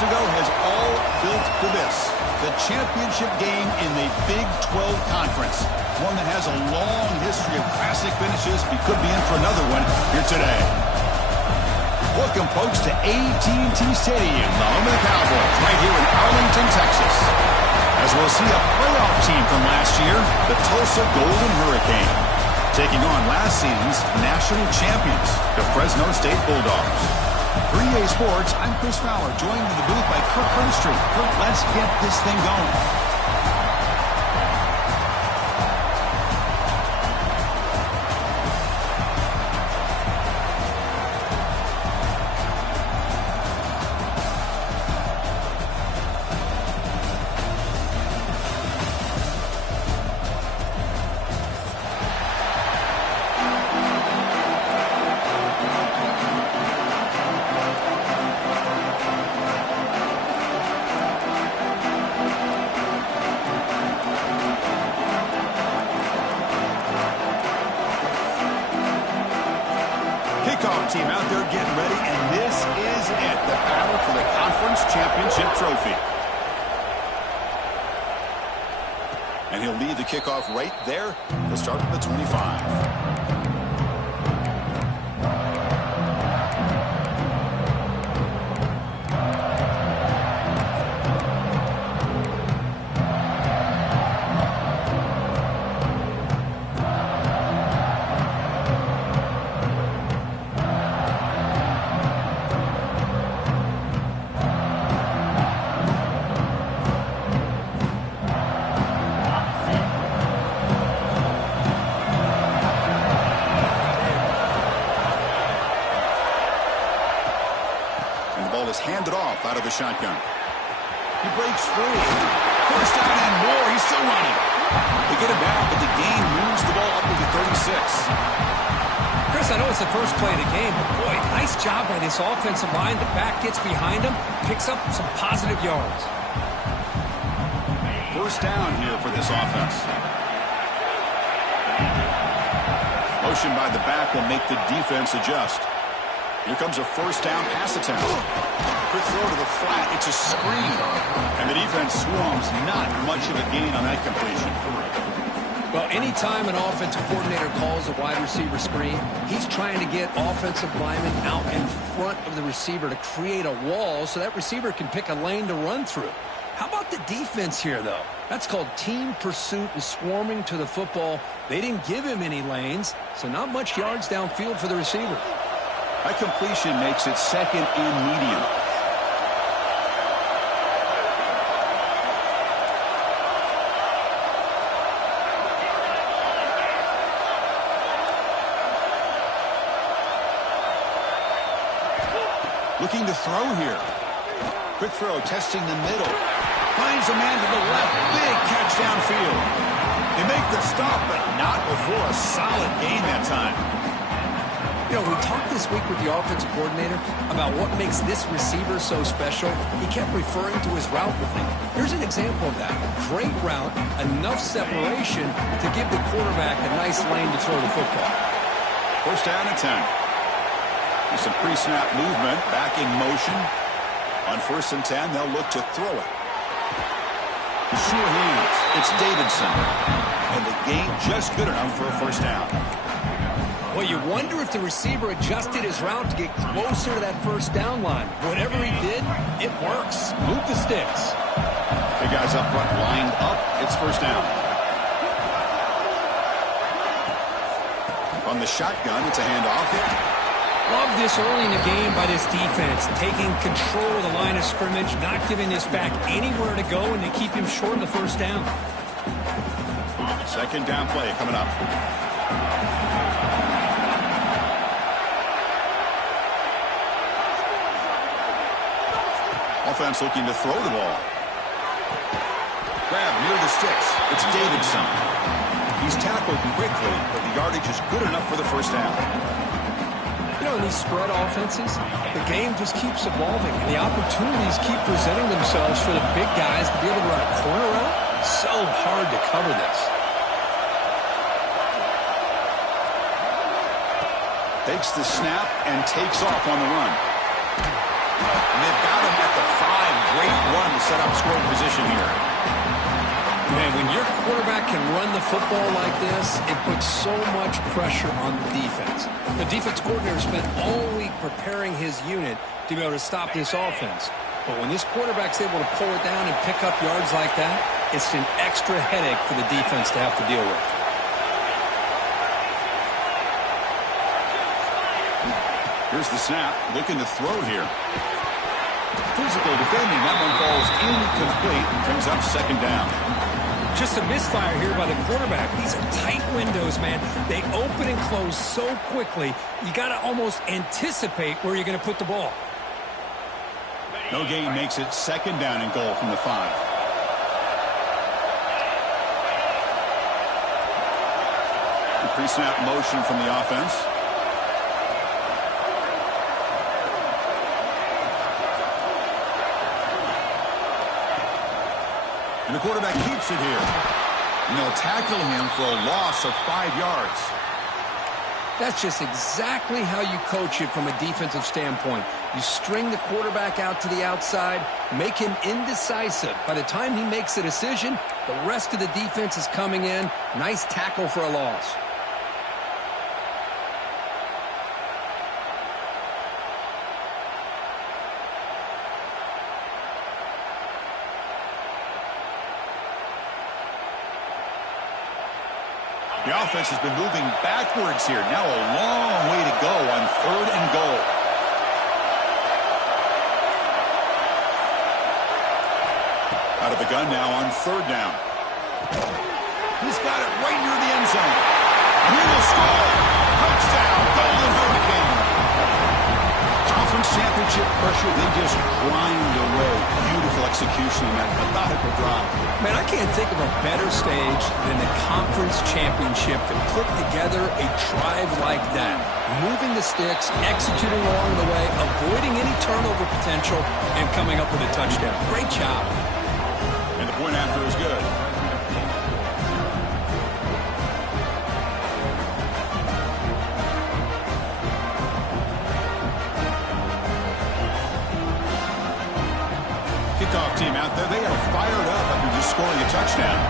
ago has all built to this. The championship game in the Big 12 Conference. One that has a long history of classic finishes. We could be in for another one here today. Welcome, folks, to AT&T Stadium, the home of the Cowboys, right here in Arlington, Texas. As we'll see a playoff team from last year, the Tulsa Golden Hurricane, taking on last season's national champions, the Fresno State Bulldogs. For EA Sports, I'm Chris Fowler, joined in the booth by Kirk Herbstreit. Kirk, let's get this thing going. Team out there getting ready, and this is it, the battle for the conference championship trophy. And he'll lead the kickoff right there. He'll start at the 25. Handed off out of the shotgun. He breaks free. First down and more. He's still running. They get him back, but the gain moves the ball up to the 36. Chris, I know it's the first play of the game, but boy, nice job by this offensive line. The back gets behind him, picks up some positive yards. First down here for this offense. Motion by the back will make the defense adjust. Here comes a first down pass attempt. Quick throw to the flat. It's a screen. And the defense swarms. Not much of a gain on that completion. Well, anytime an offensive coordinator calls a wide receiver screen, he's trying to get offensive linemen out in front of the receiver to create a wall so that receiver can pick a lane to run through. How about the defense here, though? That's called team pursuit and swarming to the football. They didn't give him any lanes, so not much yards downfield for the receiver. That completion makes it second and medium. Looking to throw here. Quick throw, testing the middle. Finds a man to the left. Big catch downfield. They make the stop, but not before a solid gain that time. You know, we talked this week with the offensive coordinator about what makes this receiver so special. He kept referring to his route running. Here's an example of that. Great route, enough separation to give the quarterback a nice lane to throw the football. First down and 10. There's some pre-snap movement, back in motion. On first and 10, they'll look to throw it. Sure hands. It's Davidson. And the gain just good enough for a first down. Well, you wonder if the receiver adjusted his route to get closer to that first down line. Whatever he did, it works. Move the sticks. The guys up front lined up. It's first down. On the shotgun, it's a handoff. Love this early in the game by this defense, taking control of the line of scrimmage, not giving this back anywhere to go, and they keep him short of the first down. Second down play coming up. Offense looking to throw the ball. Grab near the sticks. It's Davidson. He's tackled quickly, but the yardage is good enough for the first down. You know, in these spread offenses, the game just keeps evolving, and the opportunities keep presenting themselves for the big guys to be able to run a corner route. So hard to cover this. Takes the snap and takes off on the run. And they've got him at the 5. Great run to set up scoring position here. Man, when your quarterback can run the football like this, it puts so much pressure on the defense. The defense coordinator spent all week preparing his unit to be able to stop this offense. But when this quarterback's able to pull it down and pick up yards like that, it's an extra headache for the defense to have to deal with. Here's the snap, looking to throw here. Physical defending, that one falls incomplete and brings up second down. Just a misfire here by the quarterback. These are tight windows, man. They open and close so quickly, you got to almost anticipate where you're going to put the ball. No gain makes it second down and goal from the 5. The pre-snap motion from the offense. And the quarterback keeps it here. And they'll tackle him for a loss of 5 yards. That's just exactly how you coach it from a defensive standpoint. You string the quarterback out to the outside, make him indecisive. By the time he makes a decision, the rest of the defense is coming in. Nice tackle for a loss. The offense has been moving backwards here. Now a long way to go on 3rd and goal. Out of the gun now on 3rd down. He's got it right near the end zone. He will score. Touchdown, Golden Hurricane. Conference championship pressure, they just grind away. Beautiful execution on that methodical drive. Man, I can't think of a better stage than the conference championship to put together a drive like that. Moving the sticks, executing along the way, avoiding any turnover potential, and coming up with a touchdown. Great job. And the point after is good. Kickoff team out there, they are fired up after just scoring a touchdown.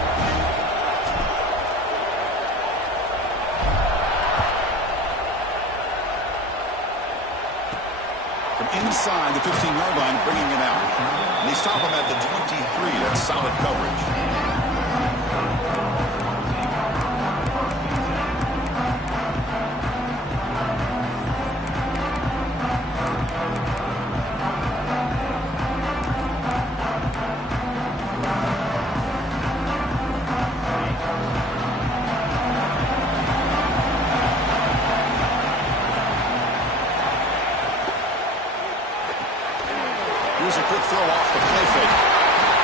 From inside the 15-yard line, bringing it out. And they stop him at the 23. That's solid coverage. Here's a quick throw off the play fake.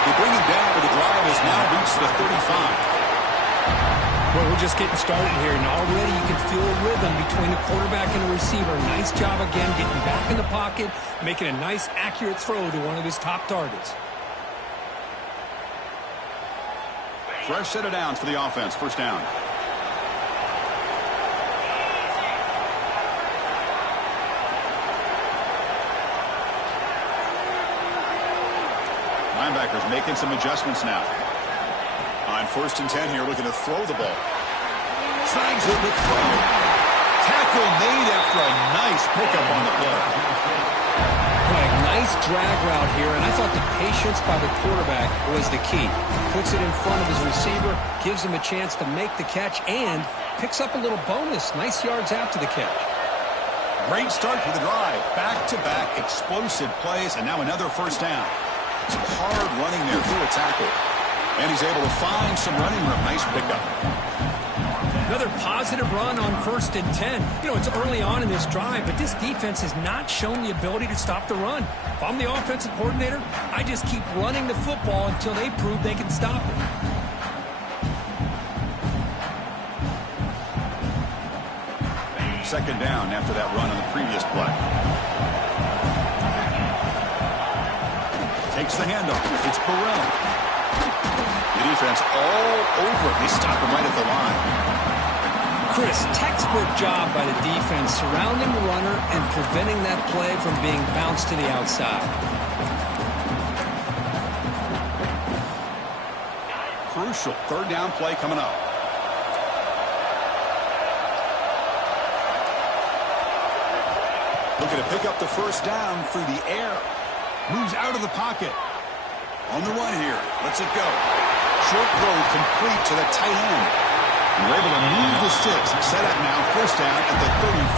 They bring him down, but the drive has now reached the 35. Well, we're just getting started here, and already you can feel a rhythm between the quarterback and the receiver. Nice job again, getting back in the pocket, making a nice, accurate throw to one of his top targets. Fresh set of downs for the offense. First down. Linebackers making some adjustments now. On 1st and 10 here, looking to throw the ball. Snags it with throw. Tackle made after a nice pickup on the play. Right, nice drag route here, and I thought the patience by the quarterback was the key. Puts it in front of his receiver, gives him a chance to make the catch, and picks up a little bonus. Nice yards after the catch. Great start to the drive. Back-to-back explosive plays, and now another first down. Some hard running there through a tackle. And he's able to find some running room. Nice pickup. Another positive run on 1st and 10. You know, it's early on in this drive, but this defense has not shown the ability to stop the run. If I'm the offensive coordinator, I just keep running the football until they prove they can stop it. Second down after that run on the previous play. Takes the handoff. It's Burrell. The defense all over it. They stop him right at the line. Chris, textbook job by the defense surrounding the runner and preventing that play from being bounced to the outside. Crucial third down play coming up. Looking to pick up the first down through the air. Moves out of the pocket. On the run here. Lets it go. Short throw complete to the tight end. And we're able to move the sticks. Set up now. First down at the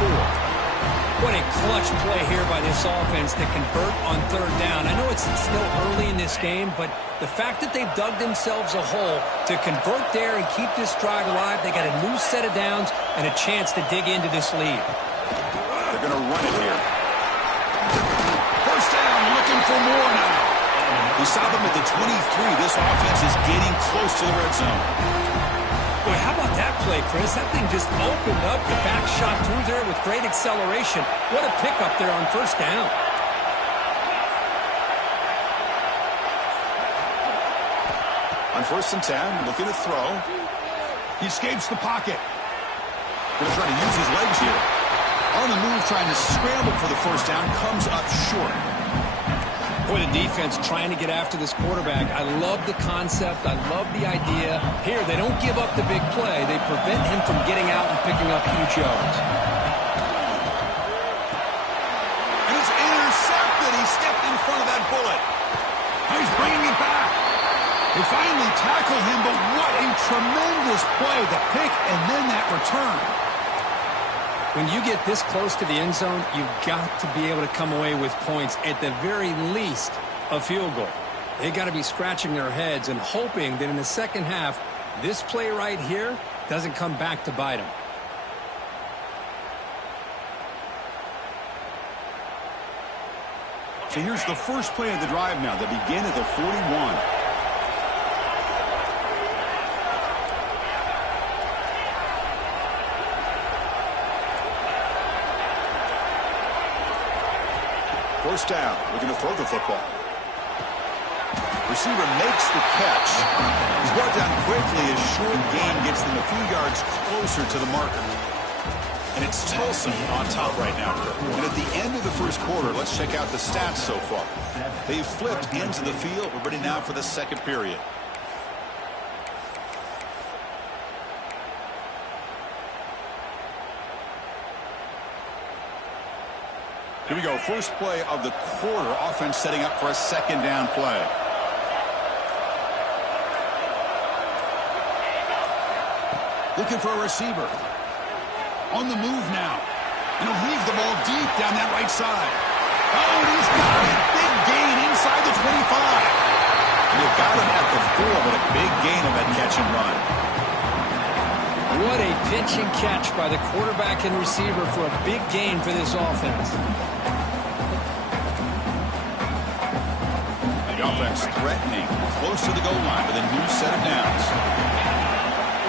34. What a clutch play here by this offense to convert on third down. I know it's still early in this game, but the fact that they've dug themselves a hole to convert there and keep this drive alive, they got a new set of downs and a chance to dig into this lead. They're going to run it here. First down, looking for more now. We saw them at the 23. This offense is getting close to the red zone. Boy, how about that play, Chris? That thing just opened up. The back shot through there with great acceleration. What a pickup there on first down. On 1st and 10, looking to throw. He escapes the pocket. Going to try to use his legs here. On the move, trying to scramble for the first down. Comes up short. Boy, the defense trying to get after this quarterback. I love the concept. I love the idea. Here, they don't give up the big play. They prevent him from getting out and picking up huge yards. And it's intercepted. He stepped in front of that bullet. He's bringing it back. They finally tackle him, but what a tremendous play. The pick and then that return. When you get this close to the end zone, you've got to be able to come away with points, at the very least, a field goal. They got to be scratching their heads and hoping that in the second half, this play right here doesn't come back to bite them. So here's the first play of the drive now. They begin at the 41. First down, looking to throw the football. Receiver makes the catch. He's brought down quickly as short gain gets them a few yards closer to the marker. And it's Tulsa on top right now. And at the end of the first quarter, let's check out the stats so far. They've flipped into the field. We're ready now for the second period. Here we go. First play of the quarter. Offense setting up for a second down play. Looking for a receiver. On the move now. And he'll leave the ball deep down that right side. Oh, and he's got it. Big gain inside the 25. And they've got him at the 4, but a big gain on that catch and run. What a pitch and catch by the quarterback and receiver for a big gain for this offense. The offense threatening, close to the goal line with a new set of downs.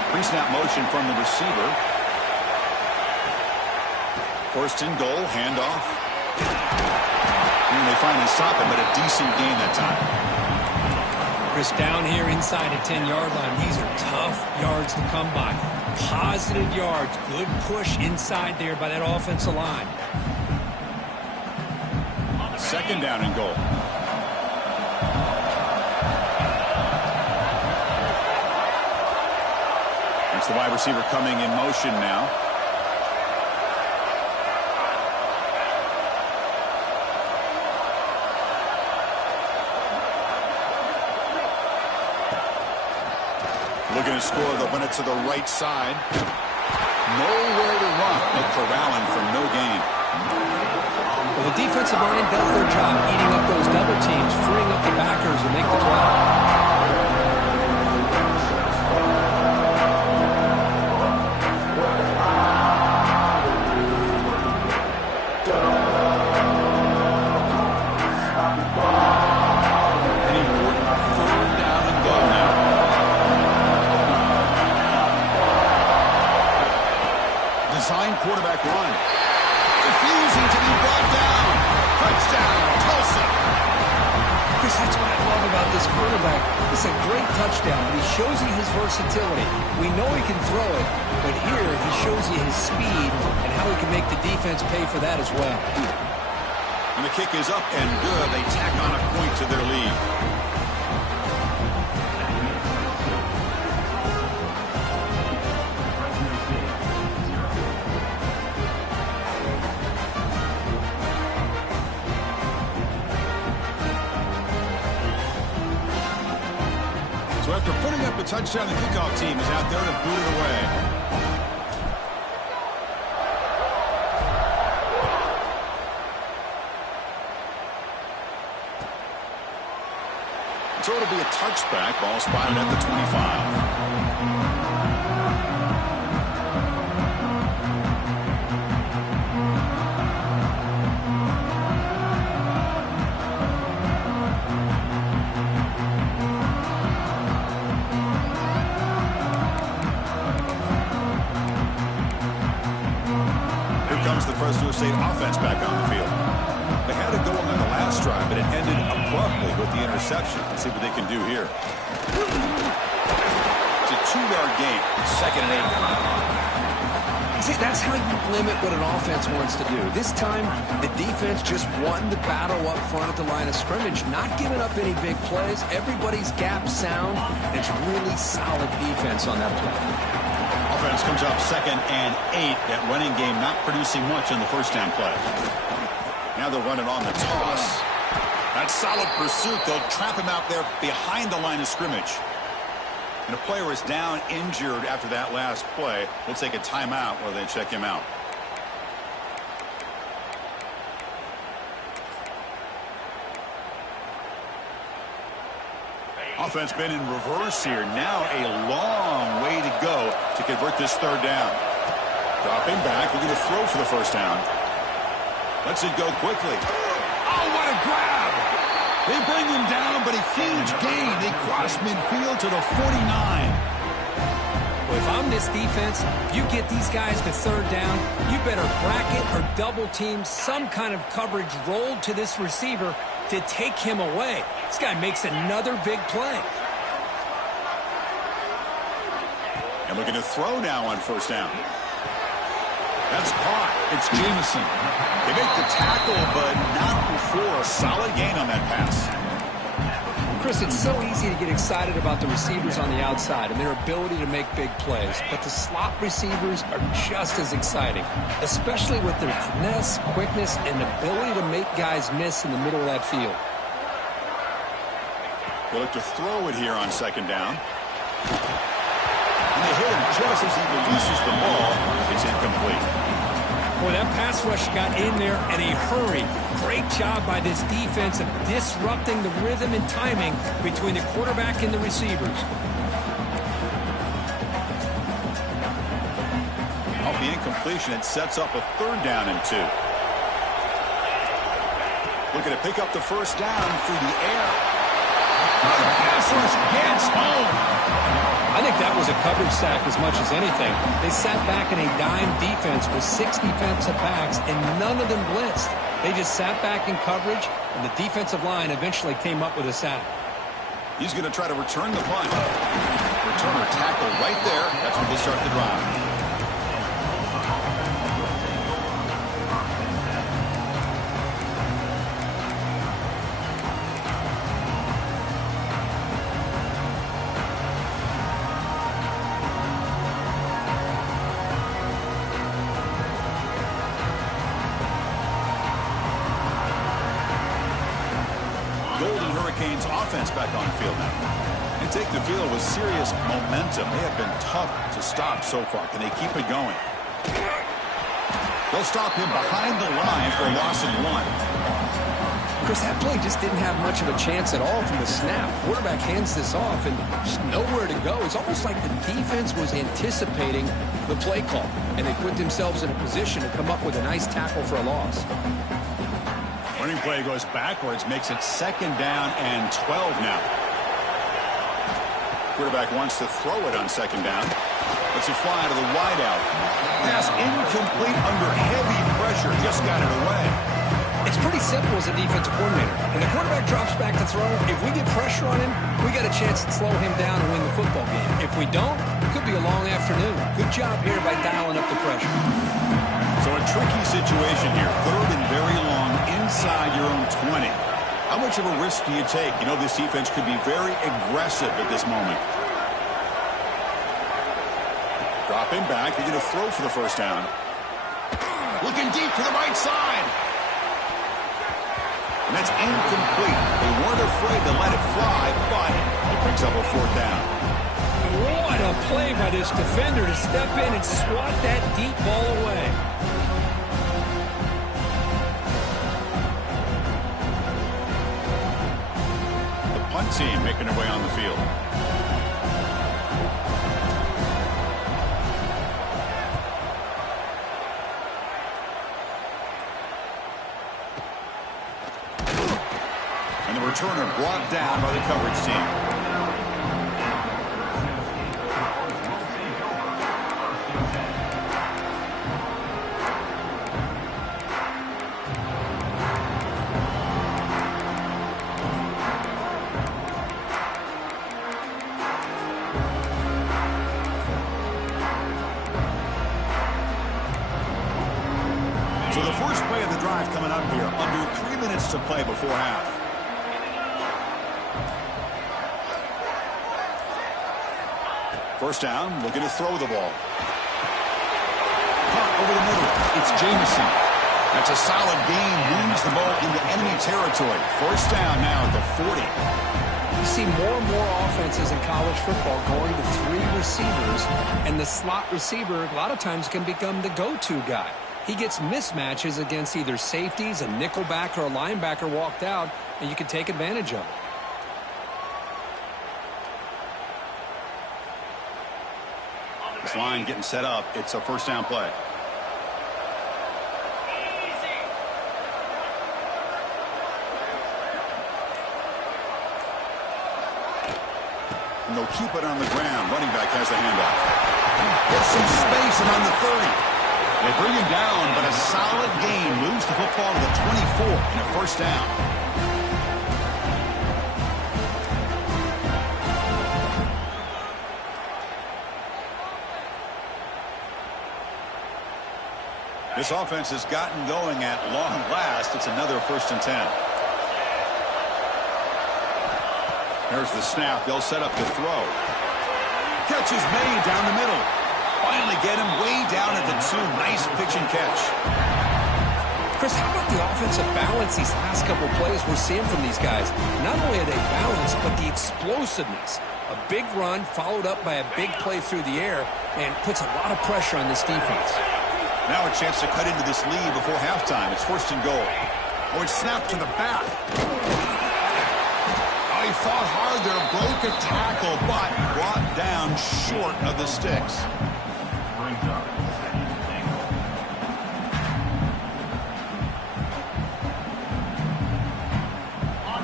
Pre-snap motion from the receiver. First and goal, handoff. And they finally stop him, but a decent gain that time. Chris, down here inside the 10-yard line, these are tough yards to come by. Positive yards, good push inside there by that offensive line. Second down and goal. That's the wide receiver coming in motion now. Looking to score, they'll run it to the right side. Nowhere to run. They're corralling for no gain. Well, the defensive line does their job eating up those double teams, freeing up the backers to make the play. Quarterback run. Refusing to be brought down. Touchdown, Tulsa. Chris, that's what I love about this quarterback. It's a great touchdown, but he shows you his versatility. We know he can throw it, but here he shows you his speed and how he can make the defense pay for that as well. And the kick is up and good. They tack on a point to their lead. So after putting up a touchdown, the kickoff team is out there to boot it away. So it'll be a touchback. Ball spotted at the 25. Here comes the Fresno State offense back on the field. They had it going on the last drive, but it ended abruptly with the interception. Let's see what they can do here. It's a 2-yard gain, 2nd and 8. See, that's how you limit what an offense wants to do. This time, the defense just won the battle up front at the line of scrimmage, not giving up any big plays. Everybody's gap sound, and it's really solid defense on that play. Offense comes up 2nd and 8. That running game not producing much on the first down play. Now they'll run it on the toss. That's solid pursuit. They'll trap him out there behind the line of scrimmage. And a player is down injured after that last play. We'll take a timeout while they check him out. Offense been in reverse here. Now a long way to go to convert this 3rd down. Dropping back, looking to throw for the first down. Lets it go quickly. Oh, what a grab! They bring him down, but a huge gain. They cross midfield to the 49. Well, if I'm this defense, you get these guys to 3rd down, you better bracket or double team some kind of coverage rolled to this receiver to take him away. This guy makes another big play. And looking to throw now on 1st down. That's caught. It's Jamison. They make the tackle, but not before a solid gain on that pass. Chris, it's so easy to get excited about the receivers on the outside and their ability to make big plays, but the slot receivers are just as exciting, especially with their finesse, quickness, and ability to make guys miss in the middle of that field. They look to throw it here on 2nd down. And they hit him just as he releases the ball. It's incomplete. Boy, that pass rush got in there in a hurry. Great job by this defense of disrupting the rhythm and timing between the quarterback and the receivers. Off the incompletion, it sets up a 3rd down and 2. Looking to pick up the 1st down through the air. The pass rush gets home. I think that was a coverage sack as much as anything. They sat back in a dime defense with 6 defensive backs, and none of them blitzed. They just sat back in coverage, and the defensive line eventually came up with a sack. He's going to try to return the punt. Returner tackle right there. That's when they start the drive. Offense back on field now. They take the field with serious momentum. They have been tough to stop so far. Can they keep it going? They'll stop him behind the line for a loss of 1. Chris, that play just didn't have much of a chance at all from the snap. Quarterback hands this off and just nowhere to go. It's almost like the defense was anticipating the play call, and they put themselves in a position to come up with a nice tackle for a loss. Running play goes backwards, makes it 2nd down and 12 now. Quarterback wants to throw it on 2nd down. Lets it fly to the wideout. Pass incomplete under heavy pressure. Just got it away. It's pretty simple as a defensive coordinator. When the quarterback drops back to throw, if we get pressure on him, we got a chance to slow him down and win the football game. If we don't, it could be a long afternoon. Good job here by dialing up the pressure. So a tricky situation here. 3rd and very long inside your own 20. How much of a risk do you take? You know, this defense could be very aggressive at this moment. Dropping back. They're going to throw for the first down. Looking deep to the right side. And that's incomplete. They weren't afraid to let it fly, but it picks up a 4th down. What a play by this defender to step in and swat that deep ball away. The punt team making their way on the field. And the returner brought down by the coverage team. So the first play of the drive coming up here. Under 3 minutes to play before half. First down, looking to throw the ball. Caught over the middle. It's Jamison. That's a solid gain. Moves the ball into enemy territory. First down now at the 40. You see more and more offenses in college football going to 3 receivers, and the slot receiver a lot of times can become the go-to guy. He gets mismatches against either safeties, a nickelback, or a linebacker walked out, and you can take advantage of it. This line getting set up. It's a first down play. And they'll keep it on the ground. Running back has the handoff. Gets some space around the 30. They bring him down, but a solid gain moves the football to the 24 and a first down. This offense has gotten going at long last. It's another 1st and 10. There's the snap. They'll set up the throw. Catch is made down the middle. Finally get him way down at the 2. Nice pitch and catch. Chris, how about the offensive balance these last couple plays we're seeing from these guys? Not only are they balanced, but the explosiveness. A big run followed up by a big play through the air and puts a lot of pressure on this defense. Now a chance to cut into this lead before halftime. It's 1st and goal. Oh, it's snapped to the back. Oh, he fought hard there, broke a tackle, but brought down short of the sticks.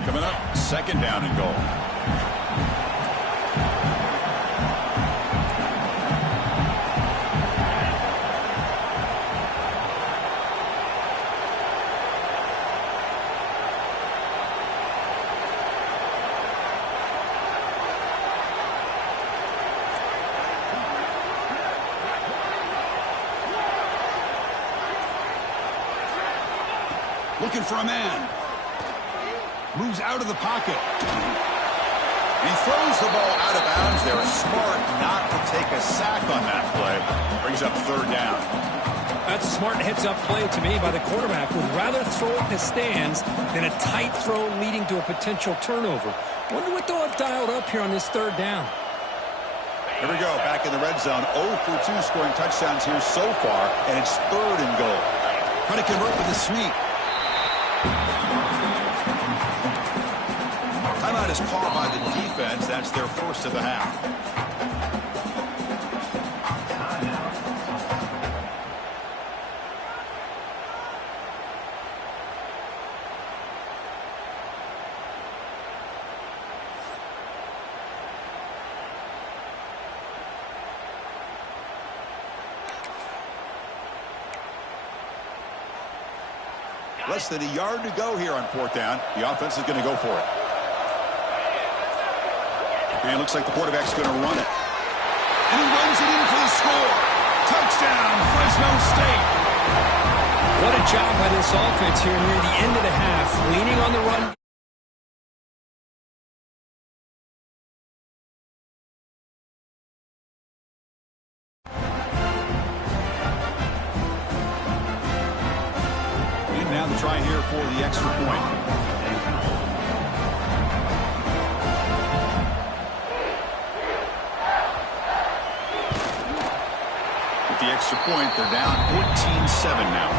Coming up, 2nd down and goal. Looking for a man. Moves out of the pocket. He throws the ball out of bounds. They're smart not to take a sack on that play. Brings up 3rd down. That's a smart heads-up play to me by the quarterback. Would rather throw it in the stands than a tight throw leading to a potential turnover. Wonder what they'll have dialed up here on this 3rd down. Here we go, back in the red zone. 0 for 2 scoring touchdowns here so far, and it's 3rd and goal. Trying to convert with a sweep. Timeout is called by the defense. That's their 1st of the half. Less than a yard to go here on fourth down. The offense is going to go for it. And it looks like the quarterback's going to run it. And he runs it in for the score. Touchdown, Fresno State. What a job by this offense here near the end of the half, leaning on the run. And now the try here for the extra point. The extra point, they're down 14-7 now.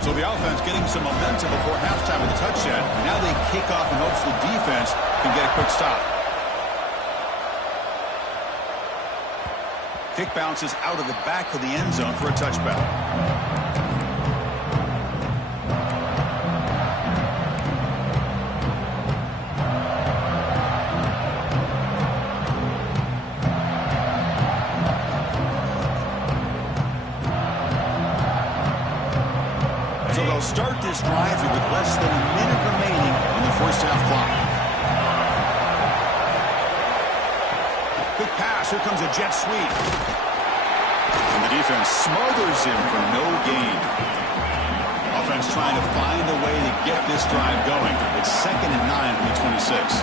So the offense getting some momentum before halftime with a touchdown. Now they kick off in hopes the defense can get a quick stop. Kick bounces out of the back of the end zone for a touchback. So they'll start this drive with less than a minute remaining on the first half clock. Quick pass. Here comes a jet sweep. And the defense smothers him for no gain. Offense trying to find a way to get this drive going. It's 2nd and 9 from the 26.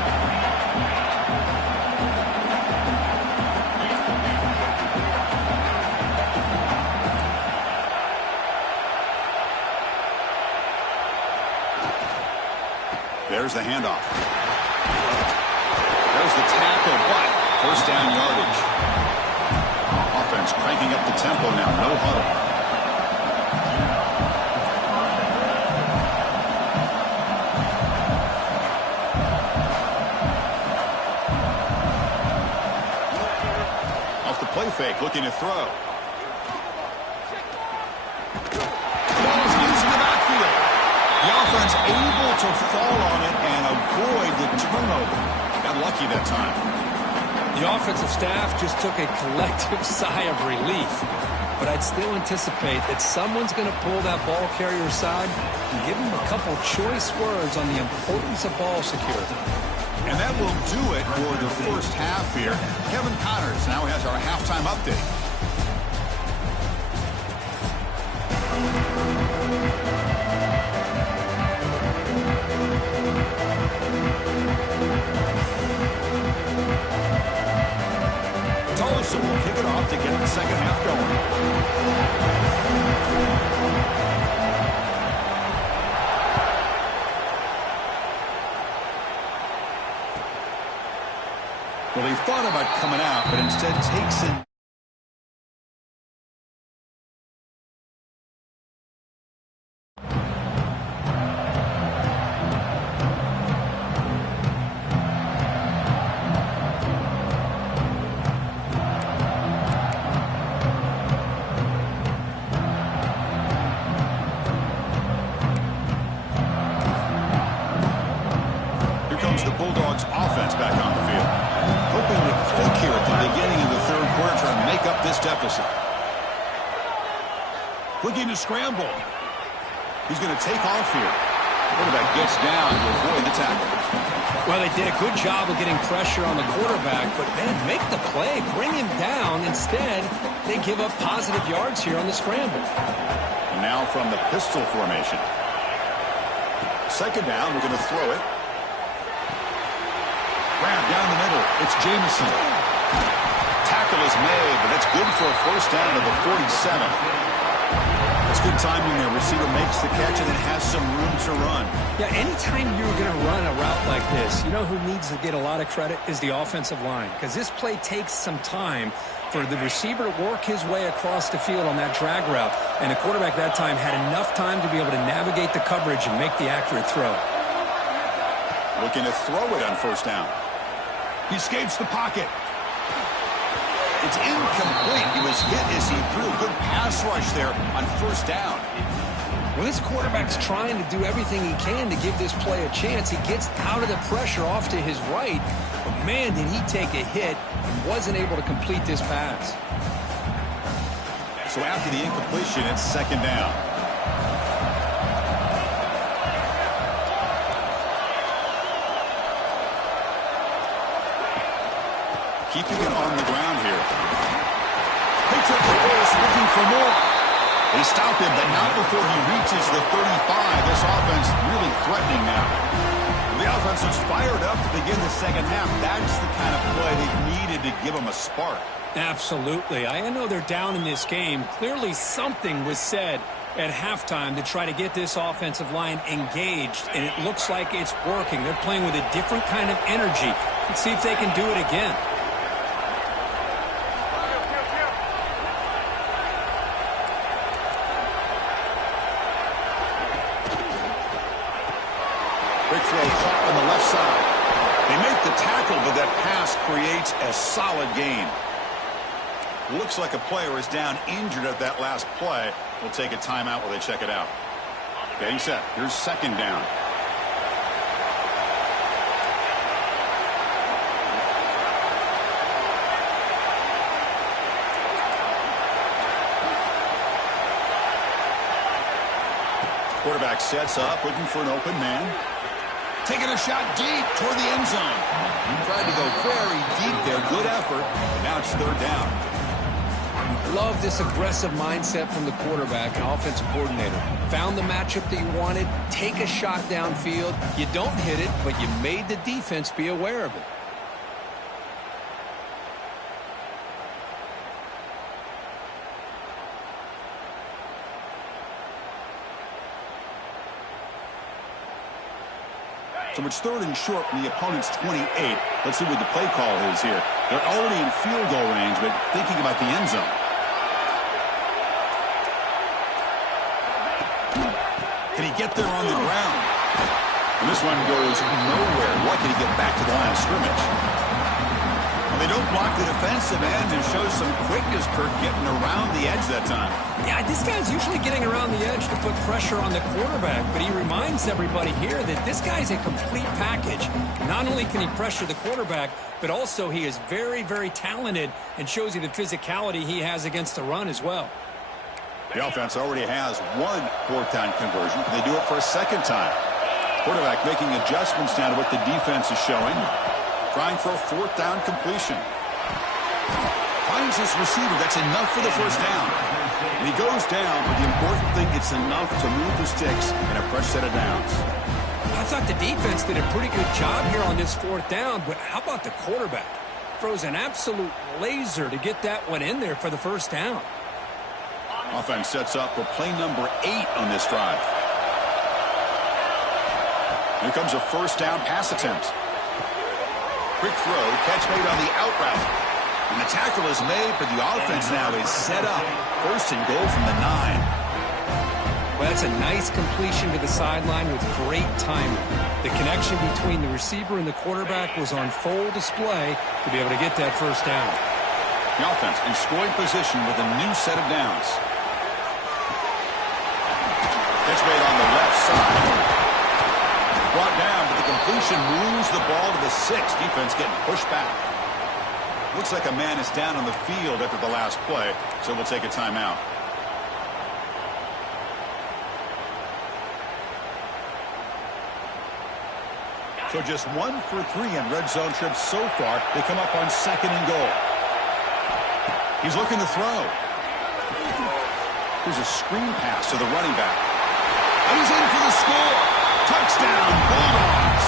There's the handoff. There's the tackle, but first down yardage. Offense cranking up the tempo now. No huddle. Off the play fake, looking to throw. Ball's loose in the backfield. The offense able to fall on it and avoid the turnover. Got lucky that time. The offensive staff just took a collective sigh of relief. But I'd still anticipate that someone's going to pull that ball carrier aside and give him a couple choice words on the importance of ball security. And that will do it for the first half here. Kevin Connors now has our halftime update. Tulsa will kick it off to get the second half going. Well, he thought about coming out, but instead takes it. The Bulldogs offense back on the field. Hoping to click here at the beginning of the third quarter, trying to make up this deficit. Looking to scramble. He's going to take off here. Quarterback gets down to avoid the tackle. Well, they did a good job of getting pressure on the quarterback, but man, make the play, bring him down. Instead, they give up positive yards here on the scramble. And now from the pistol formation. Second down, we're going to throw it. Grab down the middle. It's Jamison. Tackle is made, but that's good for a first down to the 47. That's good timing there. Receiver makes the catch and then has some room to run. Yeah, anytime you're going to run a route like this, you know who needs to get a lot of credit is the offensive line, because this play takes some time for the receiver to work his way across the field on that drag route, and the quarterback that time had enough time to be able to navigate the coverage and make the accurate throw. Looking to throw it on first down. He escapes the pocket. It's incomplete. He was hit as he threw a good pass rush there on first down. Well, this quarterback's trying to do everything he can to give this play a chance. He gets out of the pressure off to his right, but man, did he take a hit and wasn't able to complete this pass. So after the incompletion, it's second down. Keeping it on the ground here. Picks up the pass, looking for more. They stop him, but not before he reaches the 35. This offense really threatening now. The offense was fired up to begin the second half. That's the kind of play they needed to give them a spark. Absolutely. I know they're down in this game. Clearly something was said at halftime to try to get this offensive line engaged, and it looks like it's working. They're playing with a different kind of energy. Let's see if they can do it again. Big throw caught on the left side. They make the tackle, but that pass creates a solid gain. Looks like a player is down injured at that last play. We'll take a timeout while they check it out. Getting set. Here's second down. Quarterback sets up, looking for an open man. Taking a shot deep toward the end zone. He tried to go very deep there. Good effort. Now it's third down. Love this aggressive mindset from the quarterback and offensive coordinator. Found the matchup that you wanted. Take a shot downfield. You don't hit it, but you made the defense be aware of it. So it's third and short from the opponent's 28. Let's see what the play call is here. They're already in field goal range, but thinking about the end zone. Can he get there on the ground? And this one goes nowhere. Lucky to get back to the line of scrimmage. And they don't block the defensive end and show some quickness, Kirk, getting around the edge that time. Yeah, this guy's usually getting around the edge to put pressure on the quarterback, but he reminds everybody here that this guy's a complete package. Not only can he pressure the quarterback, but also he is very, very talented and shows you the physicality he has against the run as well. The offense already has one fourth down conversion. Can they do it for a second time? Quarterback making adjustments now to what the defense is showing. Trying for a fourth down completion. Finds his receiver. That's enough for the first down. And he goes down, but the important thing, it's enough to move the sticks and a fresh set of downs. I thought the defense did a pretty good job here on this fourth down, but how about the quarterback? Throws an absolute laser to get that one in there for the first down. Offense sets up for play number 8 on this drive. Here comes a first down pass attempt. Quick throw, catch made on the out route. And the tackle is made, but the offense now is set up. First and goal from the 9. Well, that's a nice completion to the sideline with great timing. The connection between the receiver and the quarterback was on full display to be able to get that first down. The offense in scoring position with a new set of downs. Catch made on the left side. Brought down, but the completion moves the ball to the 6. Defense getting pushed back. Looks like a man is down on the field after the last play, so we'll take a timeout. So just 1 for 3 in red zone trips so far. They come up on second and goal. He's looking to throw. Here's a screen pass to the running back. And he's in for the score. Touchdown, Bulldogs.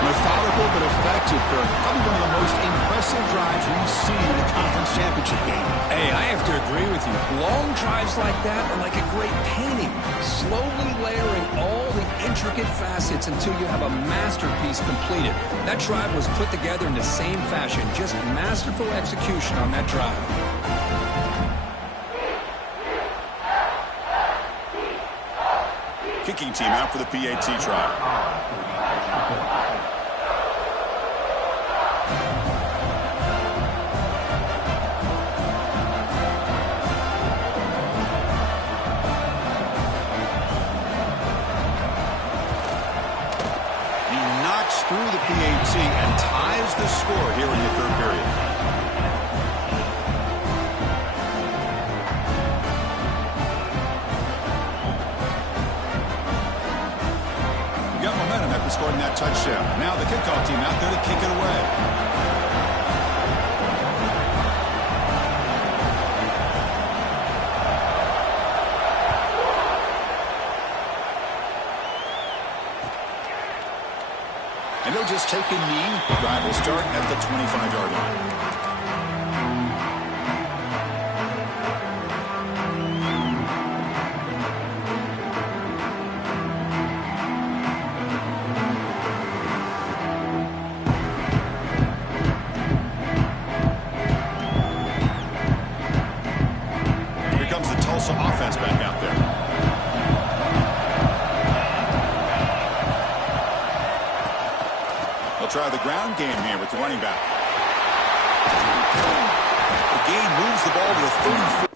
Methodical but effective, Kirk. Probably one of the most impressive drives we've seen in a conference championship game. Hey, I have to agree with you. Long drives like that are like a great painting. Slowly layering all the intricate facets until you have a masterpiece completed. That drive was put together in the same fashion. Just masterful execution on that drive. Kicking team out for the PAT try. Here's the score here in the third period. You got momentum after scoring that touchdown. Now the kickoff team out there to kick it away. And they'll just take a knee. The drive will start at the 25-yard line. Here comes the Tulsa offense back out there. Try the ground game here with the running back. The game moves the ball to the 34.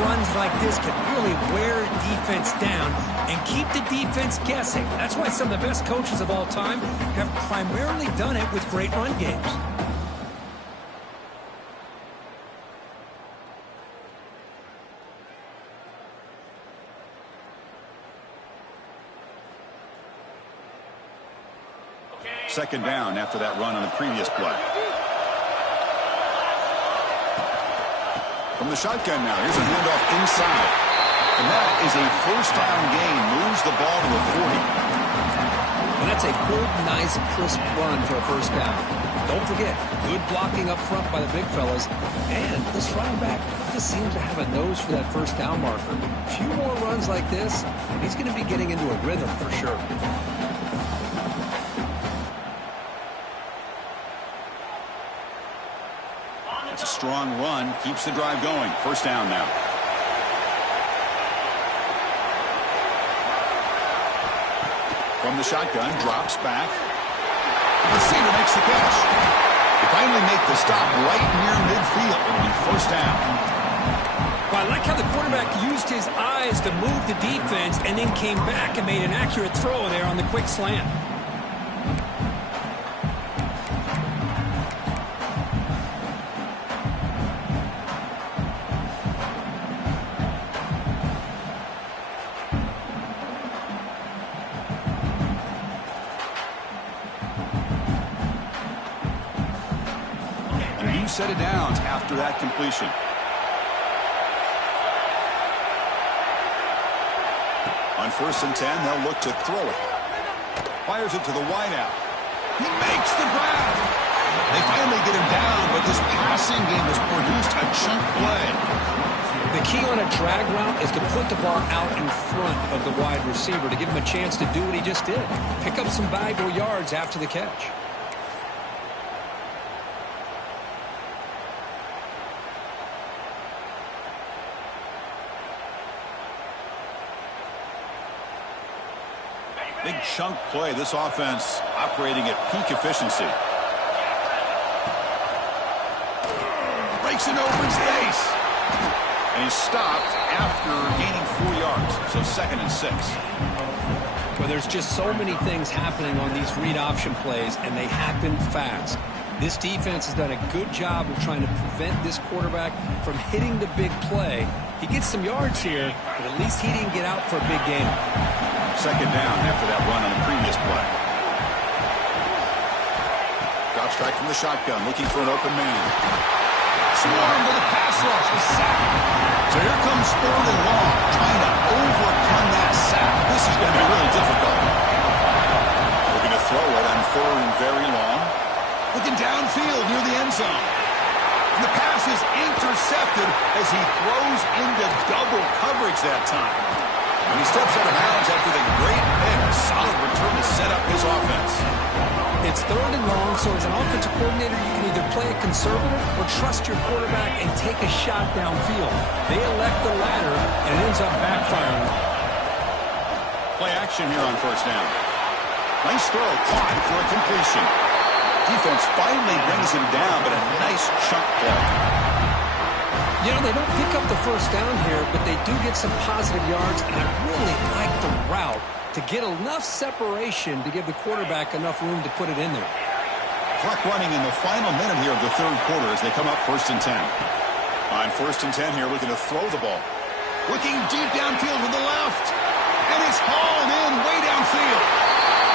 runs like this can really wear defense down and keep the defense guessing. That's why some of the best coaches of all time have primarily done it with great run games. Second down after that run on the previous play. From the shotgun now, here's a handoff inside. And that is a first down gain. Moves the ball to the 40. And that's a good, nice, crisp run for a first down. Don't forget, good blocking up front by the big fellas. And this running back just seems to have a nose for that first down marker. A few more runs like this, and he's going to be getting into a rhythm for sure. It's a strong run. Keeps the drive going. First down now. From the shotgun, drops back. The receiver makes the catch. They finally make the stop right near midfield. It'll be first down. Well, I like how the quarterback used his eyes to move the defense and then came back and made an accurate throw there on the quick slant. Set it down after that completion. On 1st and 10, they'll look to throw it. Fires it to the wideout. He makes the grab. They finally get him down, but this passing game has produced a chunk play. The key on a drag route is to put the ball out in front of the wide receiver to give him a chance to do what he just did. Pick up some valuable yards after the catch. Big chunk play. This offense operating at peak efficiency. Breaks in open space. And he's stopped after gaining 4 yards. So 2nd and 6. Well, there's just so many things happening on these read option plays, and they happen fast. This defense has done a good job of trying to prevent this quarterback from hitting the big play. He gets some yards here, but at least he didn't get out for a big gain. Second down after that run on the previous play. Drops back from the shotgun, looking for an open man. Swarm with a pass rush, a sack. So here comes 3rd and long, trying to overcome that sack. This is going to be really difficult. Looking to throw it on 3rd and very long. Looking downfield near the end zone. And the pass is intercepted as he throws into double coverage that time. And he steps out of bounds after the great pick. A solid return to set up his offense. It's 3rd and long, so as an offensive coordinator, you can either play it conservative or trust your quarterback and take a shot downfield. They elect the latter, and it ends up backfiring. Play action here on 1st down. Nice throw, caught for a completion. Defense finally brings him down, but a nice chunk play. You know, they don't pick up the first down here, but they do get some positive yards, and I really like the route to get enough separation to give the quarterback enough room to put it in there. Clock running in the final minute here of the 3rd quarter as they come up 1st and 10. On 1st and 10 here, looking to throw the ball. Looking deep downfield to the left. And it's hauled in way downfield.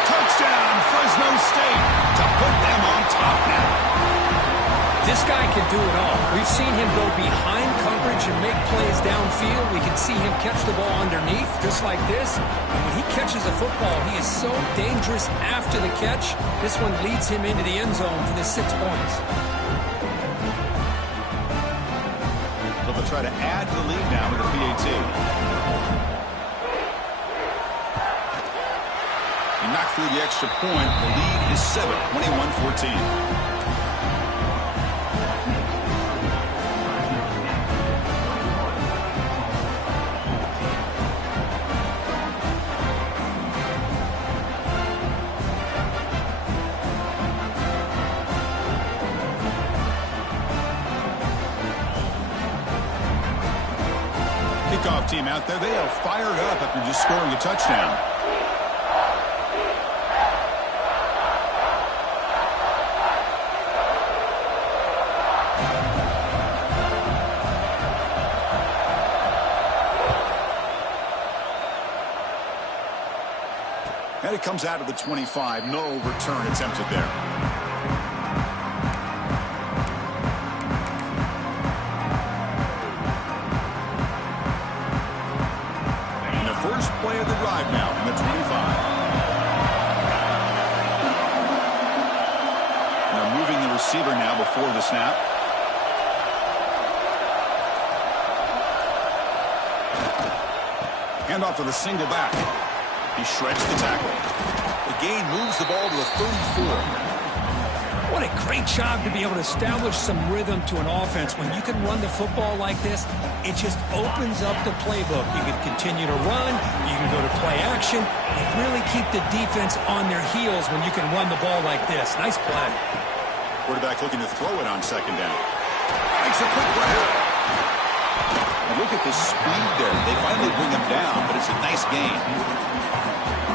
Touchdown, Fresno State, to put them on top now. This guy can do it all. We've seen him go behind coverage and make plays downfield. We can see him catch the ball underneath, just like this. And when he catches a football, he is so dangerous after the catch. This one leads him into the end zone for the 6 points. So they'll try to add to the lead now with a PAT. He knocked through the extra point. The lead is 7, 21-14. kickoff team out there, they are fired up after just scoring a touchdown. And it comes out of the 25. No return attempted there. And the first play of the drive now from the 25. And they're moving the receiver now before the snap. Handoff to the single back. He shreds the tackle. The gain moves the ball to the 34. What a great job to be able to establish some rhythm to an offense. When you can run the football like this, it just opens up the playbook. You can continue to run. You can go to play action. And really keep the defense on their heels when you can run the ball like this. Nice play. Quarterback looking to throw it on second down. Makes a quick grab. And look at the speed there. They finally bring him down, but it's a nice gain.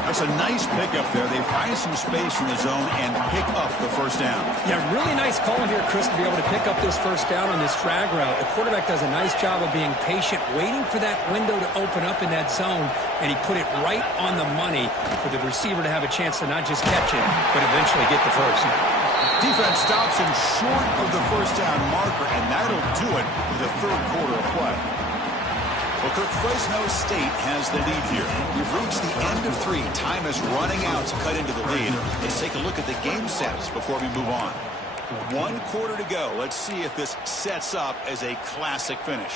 That's a nice pickup there. They find some space in the zone and pick up the first down. Yeah, really nice call here, Chris, to be able to pick up this first down on this drag route. The quarterback does a nice job of being patient, waiting for that window to open up in that zone, and he put it right on the money for the receiver to have a chance to not just catch it, but eventually get the first. Defense stops him short of the first down marker, and that'll do it for the third quarter of play. Well, Kirk, Fresno State has the lead here. We've reached the end of 3. Time is running out to cut into the lead. Let's take a look at the game sets before we move on. 1 quarter to go. Let's see if this sets up as a classic finish.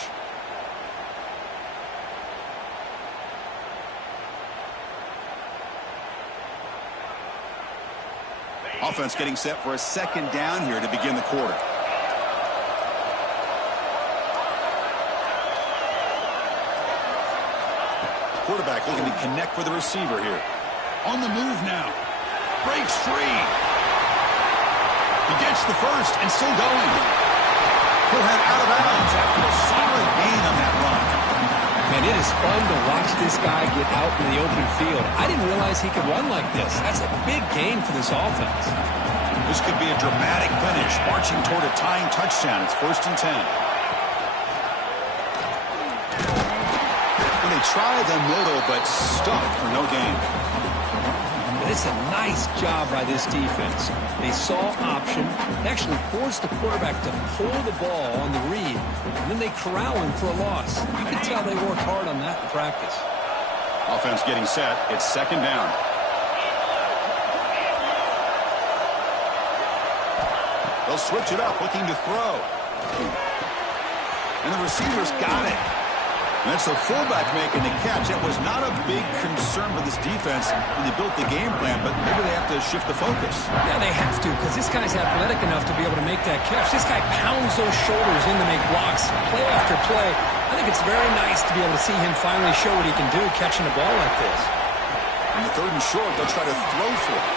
Offense getting set for a second down here to begin the quarter. Quarterback looking to connect with the receiver here. On the move now. Breaks free. He gets the first and still going. He'll head out of bounds after a solid gain on that run. And it is fun to watch this guy get out in the open field. I didn't realize he could run like this. That's a big gain for this offense. This could be a dramatic finish, marching toward a tying touchdown. It's 1st and 10. They try the middle, but stuffed for no gain. It's a nice job by this defense. They saw option. They actually forced the quarterback to pull the ball on the read, and then they corral him for a loss. You can tell they worked hard on that in practice. Offense getting set. It's second down. They'll switch it up, looking to throw. And the receiver's got it. And that's the fullback making the catch. That was not a big concern for this defense when they built the game plan, but maybe they have to shift the focus. Yeah, they have to, because this guy's athletic enough to be able to make that catch. This guy pounds those shoulders in to make blocks, play after play. I think it's very nice to be able to see him finally show what he can do catching the ball like this. On the 3rd and short, they'll try to throw for it.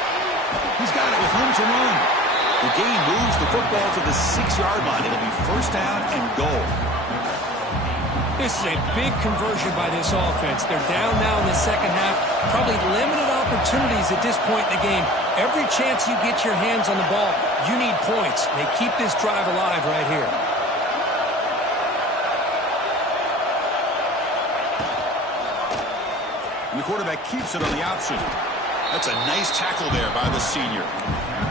He's got it with room to run. The gain moves the football to the 6-yard line. It'll be first down and goal. This is a big conversion by this offense. They're down now in the second half. Probably limited opportunities at this point in the game. Every chance you get your hands on the ball, you need points. They keep this drive alive right here. And the quarterback keeps it on the option. That's a nice tackle there by the senior.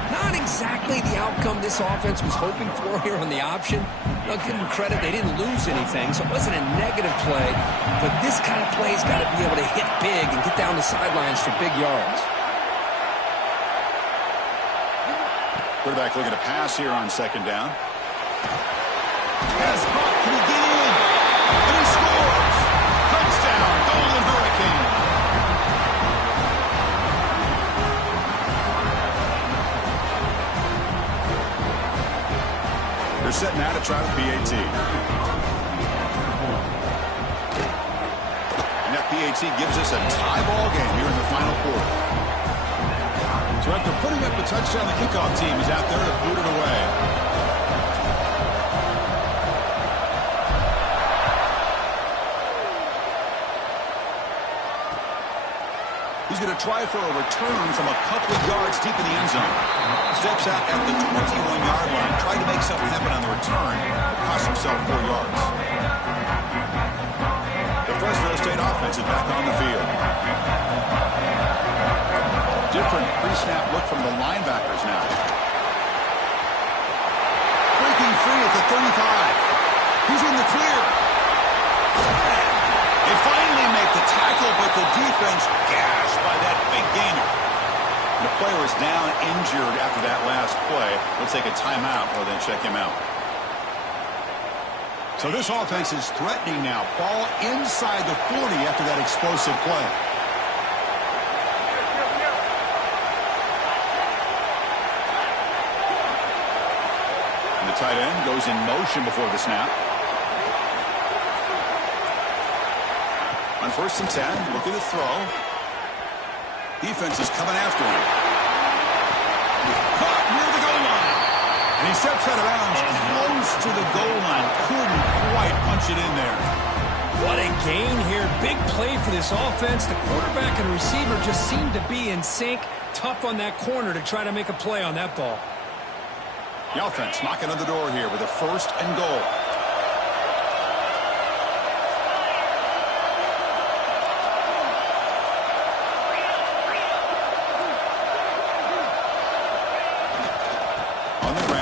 Not exactly the outcome this offense was hoping for here on the option. I'll give them credit, they didn't lose anything, so it wasn't a negative play. But this kind of play's got to be able to hit big and get down the sidelines for big yards. Quarterback looking to pass here on second down. Pass caught. Can he get in? And he scores! Touchdown, Golden Hurricane. They're setting out to try the PAT. And that PAT gives us a tie ball game here in the final quarter. So after putting up the touchdown, the kickoff team is out there to boot it away. He's going to try for a return from a couple of yards deep in the end zone. Steps out at the 21-yard line, tried to make something happen on the return, but cost himself 4 yards. The Fresno State offense is back on the field. Different pre-snap look from the linebackers now. Breaking free at the 35. He's in the clear. They finally make the tackle, but the defense gashed by that big gainer. The player is down injured after that last play. Let's take a timeout or then check him out. So this offense is threatening now. Ball inside the 40 after that explosive play. And the tight end goes in motion before the snap. On 1st and 10, looking to throw. Defense is coming after him. Caught near the goal line. And he steps out of bounds close to the goal line. Couldn't quite punch it in there. What a gain here. Big play for this offense. The quarterback and receiver just seemed to be in sync. Tough on that corner to try to make a play on that ball. The offense knocking on the door here with a 1st and goal.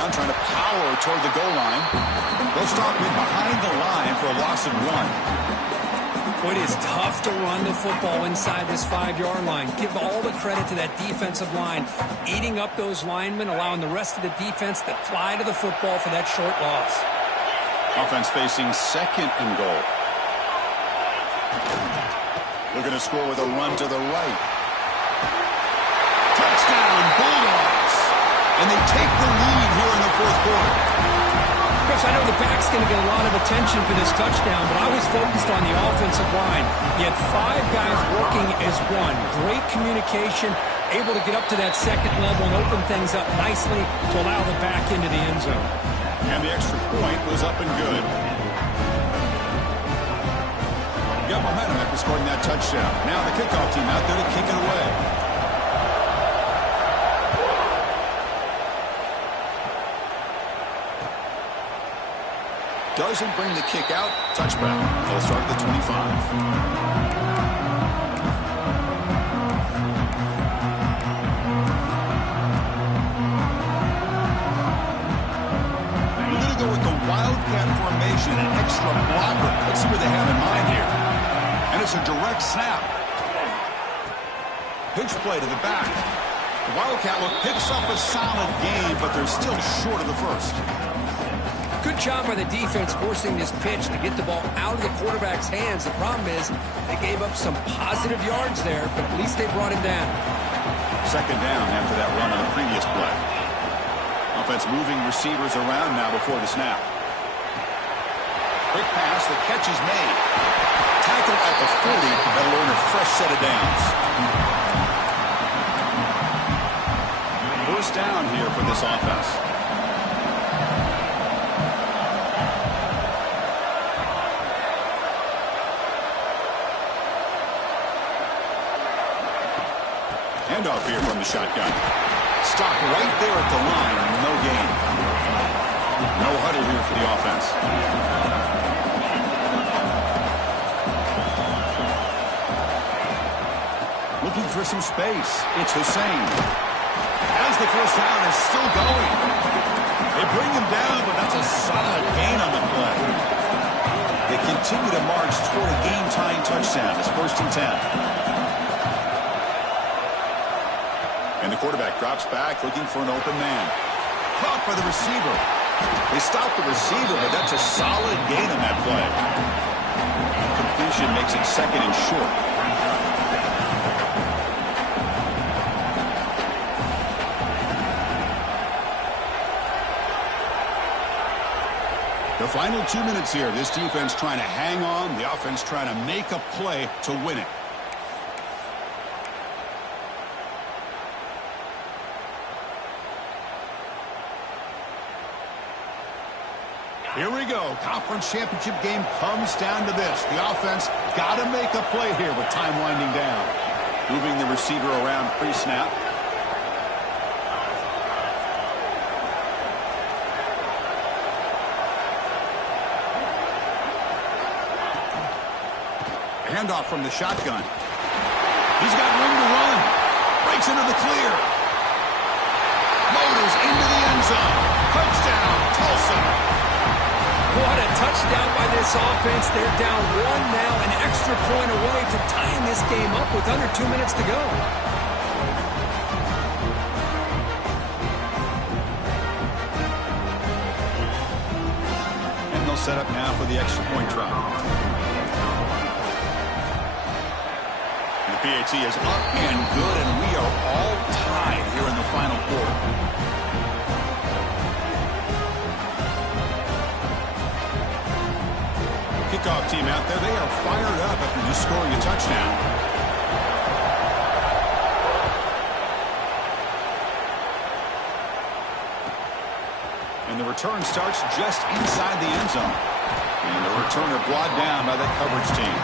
Trying to power toward the goal line. They'll start with behind the line for a loss of 1. Boy, it is tough to run the football inside this 5-yard line. Give all the credit to that defensive line, eating up those linemen, allowing the rest of the defense to fly to the football for that short loss. Offense facing 2nd and goal. Looking to score with a run to the right. Touchdown, Bulldogs! And they take the lead here in the 4th quarter. Chris, I know the back's going to get a lot of attention for this touchdown, but I was focused on the offensive line. You had 5 guys working as one. Great communication, able to get up to that 2nd level and open things up nicely to allow the back into the end zone. And the extra point was up and good. Got momentum after scoring that touchdown. Now the kickoff team out there to kick it away. Doesn't bring the kick out. Touchback. They'll start at the 25. We're going to go with the Wildcat formation, an extra blocker. Let's see what they have in mind here. And it's a direct snap. Pitch play to the back. The Wildcat look picks up a solid gain, but they're still short of the 1st. Good job by the defense forcing this pitch to get the ball out of the quarterback's hands. The problem is they gave up some positive yards there, but at least they brought him down. 2nd down after that run on the previous play. Offense moving receivers around now before the snap. Quick pass, the catch is made. Tackle at the 40, that'll earn a fresh set of downs. 1st down here for this offense. Handoff here from the shotgun. Stopped right there at the line. No gain. No huddle here for the offense. Looking for some space. It's Hussein. As the 1st down is still going. They bring him down, but that's a solid gain on the play. They continue to march toward a game-tying touchdown. It's 1st and 10. And the quarterback drops back looking for an open man. Caught by the receiver. They stop the receiver, but that's a solid gain on that play. Completion makes it 2nd and short. The final 2 minutes here. This defense trying to hang on. The offense trying to make a play to win it. Here we go. Conference championship game comes down to this. The offense got to make a play here with time winding down. Moving the receiver around pre-snap. Handoff from the shotgun. He's got room to run. Breaks into the clear. Motors into the end zone. Touchdown, Tulsa. What a touchdown by this offense. They're down 1 now, an extra point away from tying this game up with under 2 minutes to go. And they'll set up now for the extra point try. The PAT is up and good, and we are all tied here in the final quarter. Kickoff team out there, they are fired up after just scoring a touchdown. And the return starts just inside the end zone. And the returner brought down by that coverage team.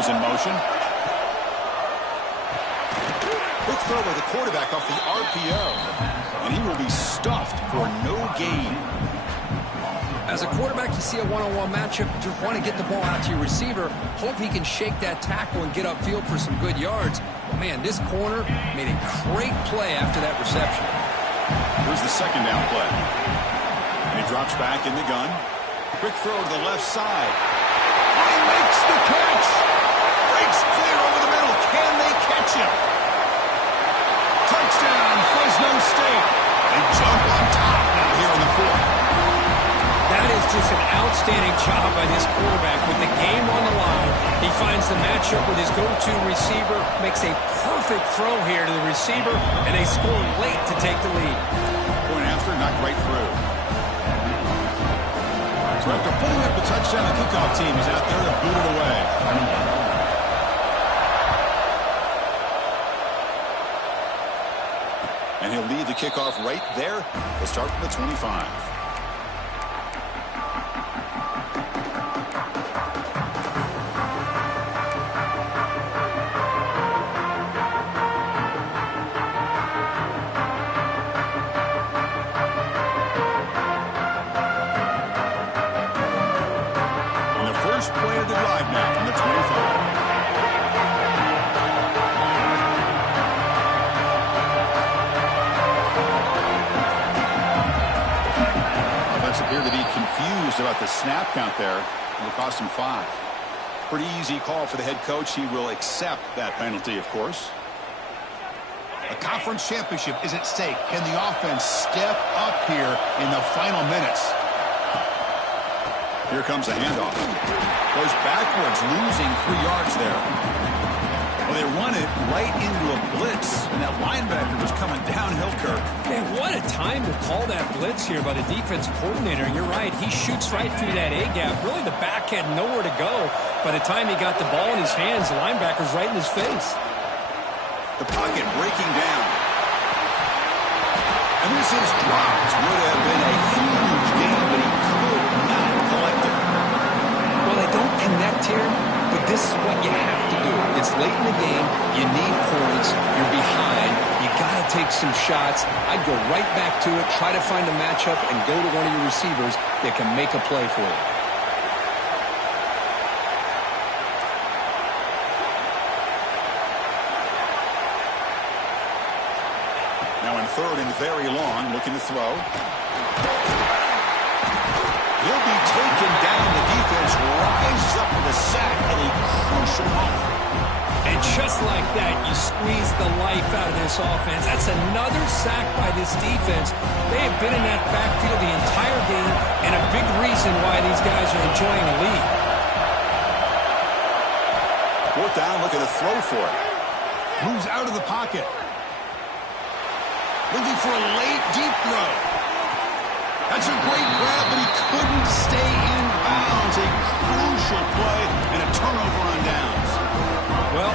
In motion. Quick throw by the quarterback off the RPO. And he will be stuffed for no gain. As a quarterback, you see a one-on-one matchup. You just want to get the ball out to your receiver. Hope he can shake that tackle and get upfield for some good yards. But man, this corner made a great play after that reception. Here's the second down play. And he drops back in the gun. Quick throw to the left side. He makes the catch. Breaks clear over the middle. Can they catch him? Touchdown, Fresno State. They jump on top now here in the fourth. That is just an outstanding job by this quarterback. With the game on the line, he finds the matchup with his go-to receiver, makes a perfect throw here to the receiver, and they score late to take the lead. Point after, knocked right through. So after putting up the touchdown, the kickoff team is out there to boot it away. And he'll lead the kickoff right there. We'll start from the 25. And the first play of the drive now from the 25. Appear to be confused about the snap count there. It will cost him 5. Pretty easy call for the head coach. He will accept that penalty, of course. A conference championship is at stake. Can the offense step up here in the final minutes? Here comes a handoff. Goes backwards, losing 3 yards there. Well, they run it right into a blitz, and that linebacker was coming downhill, Kirk. Man, what a time to call that blitz here by the defensive coordinator. And you're right, he shoots right through that A-gap. Really, the back had nowhere to go. By the time he got the ball in his hands, the linebacker's right in his face. The pocket breaking down. And this is dropped. Would have been a huge game, but he could not collect it. Well, they don't connect here, but this is what you have to do. It's late in the game. You need points. You're behind. You got to take some shots. I'd go right back to it, try to find a matchup, and go to one of your receivers that can make a play for you. Now in third and very long, looking to throw. He'll be taken down. The defense rises up with a sack at a crucial moment. And just like that, you squeeze the life out of this offense. That's another sack by this defense. They have been in that backfield the entire game, and a big reason why these guys are enjoying the lead. Fourth down, looking to throw for it. Moves out of the pocket. Looking for a late, deep throw. That's a great grab, but he couldn't stay in bounds. A crucial play and a turnover on downs. Well,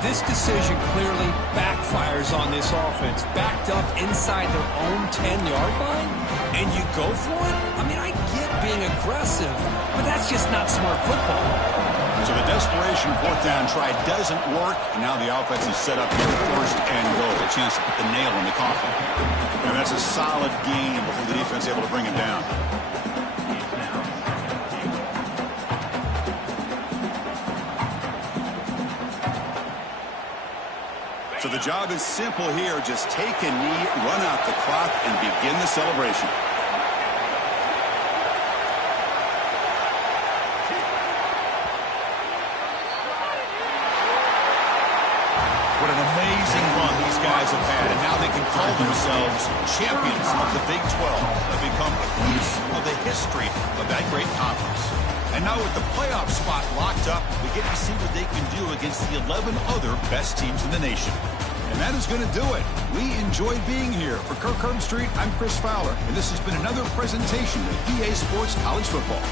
this decision clearly backfires on this offense. Backed up inside their own 10-yard line, and you go for it? I mean, I get being aggressive, but that's just not smart football. So the desperation fourth down try doesn't work, and now the offense is set up here first and goal. A chance to put the nail in the coffin. And that's a solid game before the defense able to bring him down. So the job is simple here. Just take a knee, run out the clock, and begin the celebration. What an amazing run these guys have had, and now they can call themselves champions of the Big 12. They've become a piece of the history of that great conference. And now with the playoff spot locked up, we get to see what they can do against the 11 other best teams in the nation. And that is going to do it. We enjoyed being here. For Kirk Street, I'm Chris Fowler, and this has been another presentation of EA Sports College Football.